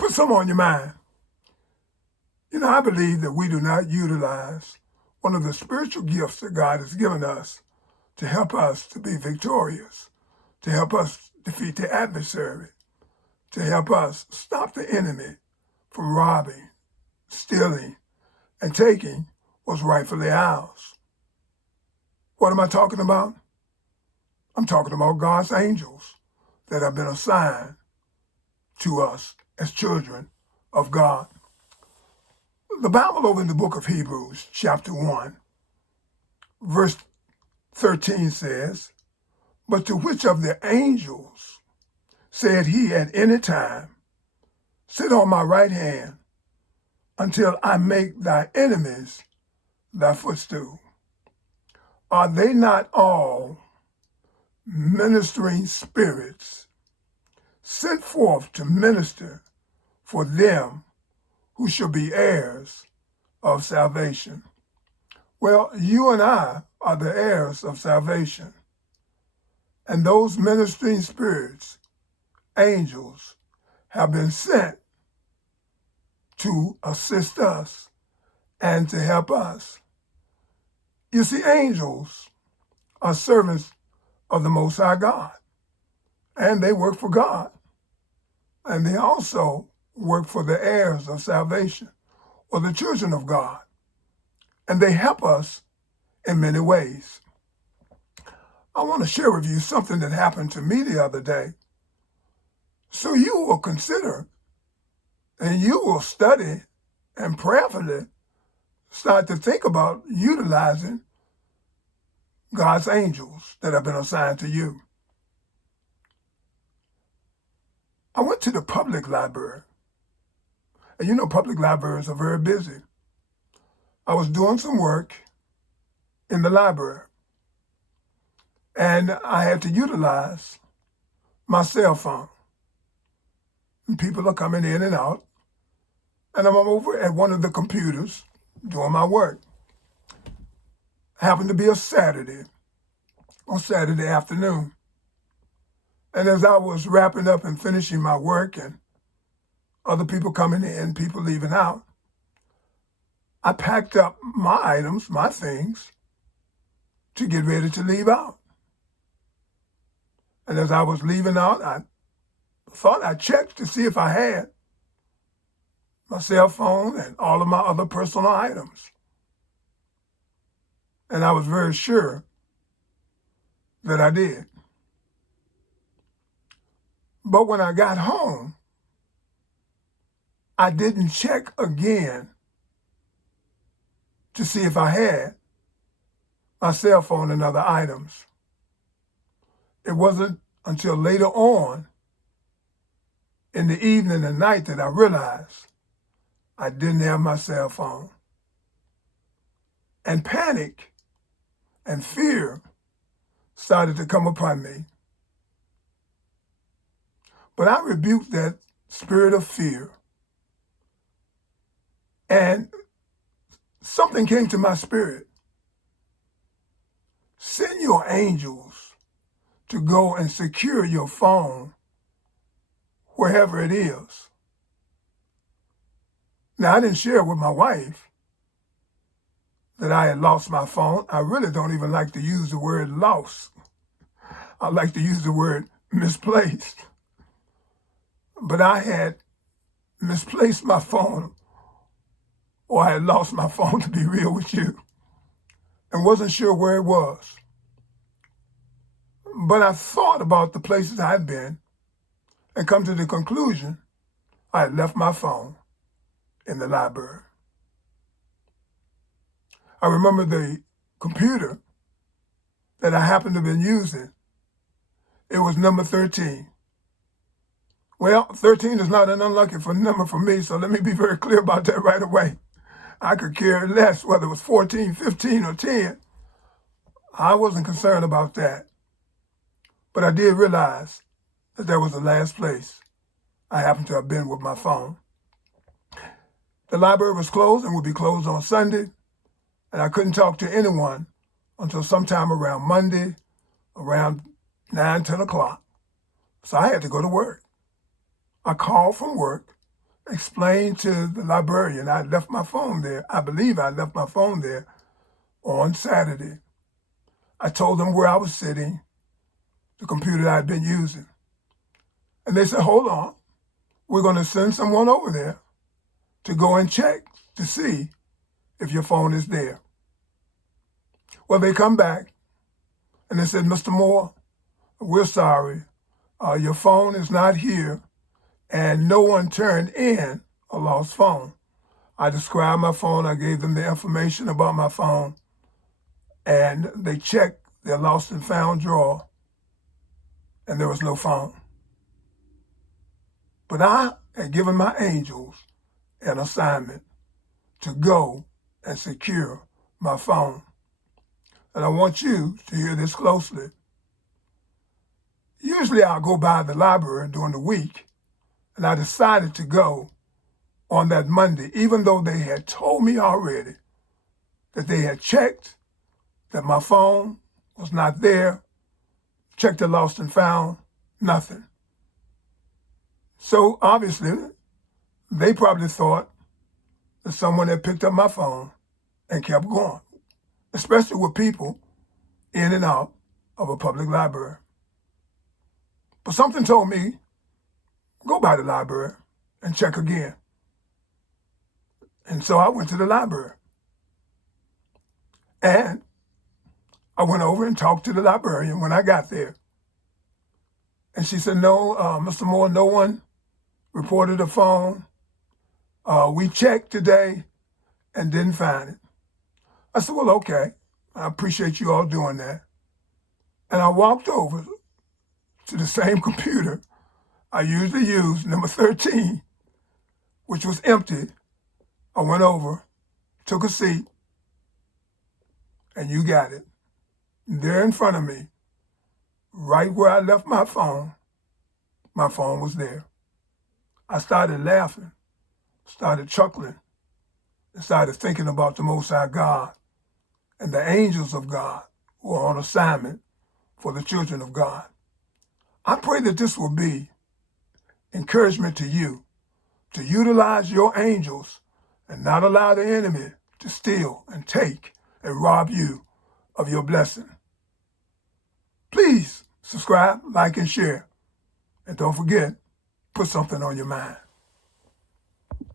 Put some on your mind. I believe that we do not utilize one of the spiritual gifts that God has given us to help us to be victorious, to help us defeat the adversary, to help us stop the enemy from robbing, stealing, and taking what's rightfully ours. What am I talking about? I'm talking about God's angels that have been assigned to us as children of God. The Bible over in the book of Hebrews, chapter 1, verse 13 says, "But to which of the angels said he at any time, Sit on my right hand until I make thy enemies thy footstool? Are they not all ministering spirits sent forth to minister for them who shall be heirs of salvation?" Well, you and I are the heirs of salvation. And those ministering spirits, angels, have been sent to assist us and to help us. You see, angels are servants of the Most High God, and they work for God. And they also work for the heirs of salvation, or the children of God. And they help us in many ways. I want to share with you something that happened to me the other day. So you will consider and you will study and prayerfully start to think about utilizing God's angels that have been assigned to you. I went to the public library. And public libraries are very busy. I was doing some work in the library, and I had to utilize my cell phone. And people are coming in and out, and I'm over at one of the computers doing my work. Happened to be on Saturday afternoon. And as I was wrapping up and finishing my work and other people coming in, people leaving out, I packed up my items, my things, to get ready to leave out. And as I was leaving out, I thought I'd check to see if I had my cell phone and all of my other personal items. And I was very sure that I did. But when I got home, I didn't check again to see if I had my cell phone and other items. It wasn't until later on in the evening and night that I realized I didn't have my cell phone. And panic and fear started to come upon me. But I rebuked that spirit of fear. And something came to my spirit. Send your angels to go and secure your phone wherever it is. Now, I didn't share with my wife that I had lost my phone. I really don't even like to use the word lost. I like to use the word misplaced. But I had misplaced my phone, or I had lost my phone, to be real with you, and wasn't sure where it was. But I thought about the places I'd been and come to the conclusion I had left my phone in the library. I remember the computer that I happened to have been using. It was number 13. Well, 13 is not an unlucky number for me, so let me be very clear about that right away. I could care less whether it was 14, 15, or 10. I wasn't concerned about that. But I did realize that that was the last place I happened to have been with my phone. The library was closed and would be closed on Sunday, and I couldn't talk to anyone until sometime around Monday, around 9, 10 o'clock. So I had to go to work. I called from work explained to the librarian I left my phone there. I believe I left my phone there on Saturday. I told them where I was sitting, the computer I'd been using. And they said, hold on, we're going to send someone over there to go and check to see if your phone is there. Well, they come back and they said, Mr. Moore, we're sorry. Your phone is not here, and no one turned in a lost phone. I described my phone. I gave them the information about my phone, and they checked their lost and found drawer, and there was no phone. But I had given my angels an assignment to go and secure my phone. And I want you to hear this closely. Usually I'll go by the library during the week, and I decided to go on that Monday, even though they had told me already that they had checked, that my phone was not there, checked the lost and found, nothing. So obviously, they probably thought that someone had picked up my phone and kept going, especially with people in and out of a public library. But something told me, go by the library and check again. And so I went to the library. And I went over and talked to the librarian when I got there. And she said, no, Mr. Moore, no one reported a phone. We checked today and didn't find it. I said, well, okay. I appreciate you all doing that. And I walked over to the same computer I usually use, number 13, which was empty. I went over, took a seat, and you got it. There in front of me, right where I left my phone was there. I started laughing, started chuckling, and started thinking about the Most High God and the angels of God who are on assignment for the children of God. I pray that this will be encouragement to you to utilize your angels and not allow the enemy to steal and take and rob you of your blessing. Please subscribe, like, and share. And don't forget, put something on your mind.